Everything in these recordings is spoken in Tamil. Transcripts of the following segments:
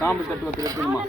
சாம்பு தட்டு வைக்கிறதுமா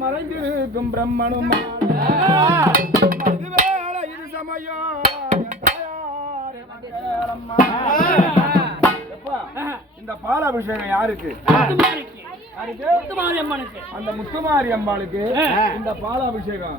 மறைந்திருக்கும் பிரம்மனும் இது சமயம் இந்த பாலாபிஷேகம் யாருக்கு? அந்த முத்துமாரி அம்பாளுக்கு இந்த பாலாபிஷேகம்.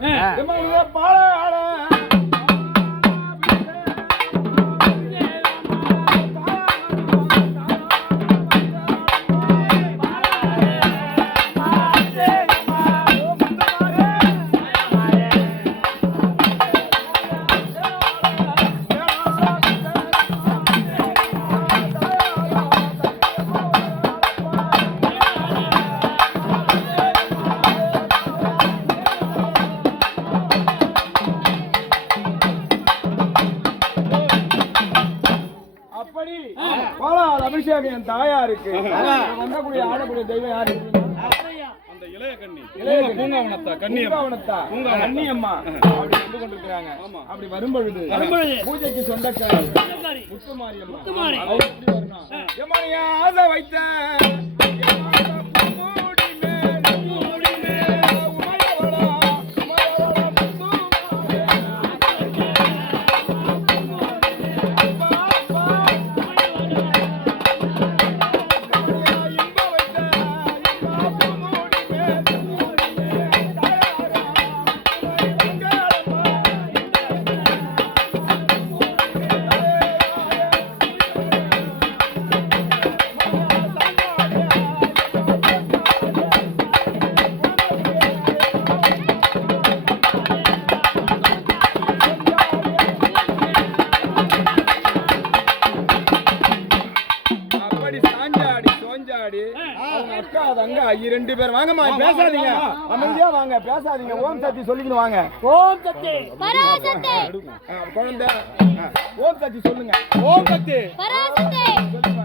அபிஷேகம் என் தாயாருக்கு. வந்தக்கூடிய ஆடக்கூடிய தெய்வம் யாரு? அந்த இளைய கன்னி, பூங்காவனத்தா கன்னி அம்மா அப்படி வந்து கொண்டிருக்கிறாங்க. அப்படி வரும்பொழுது பூஜைக்கு சொந்தக்காரி முத்துமாரி அம்மா அவங்க எப்படி வரணும்? எம்மானியா ஆசை வைத்த ரெண்டு பேர் வாங்கம்மா, பேசாதீங்க, அமைதியா வாங்க, பேசாதீங்க. ஓம் சக்தி சொல்லிக்கணும் வாங்க. ஓம் சக்தி பராசக்தி குழந்தை ஓம் சக்தி சொல்லுங்க. ஓம் சக்தி பராசக்தி சொல்லுங்க.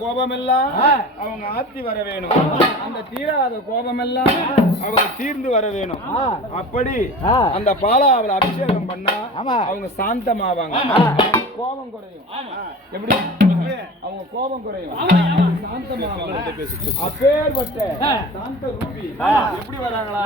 கோபமெல்லாம் அவங்க ஆத்தி வர வேணும். அந்த தீராத கோபமெல்லாம் அவங்க தீர்ந்து வர வேணும். அப்படி அந்த பாலா அவளை அபிஷேகம் பண்ணா அவங்க சாந்தமாவாங்க, கோபம் குறையும். எப்படி அவங்க கோபம் குறையும், சாந்தமாவாங்க. அப்பேற்பட்ட சாந்த ரூபி எப்படி வராங்களா?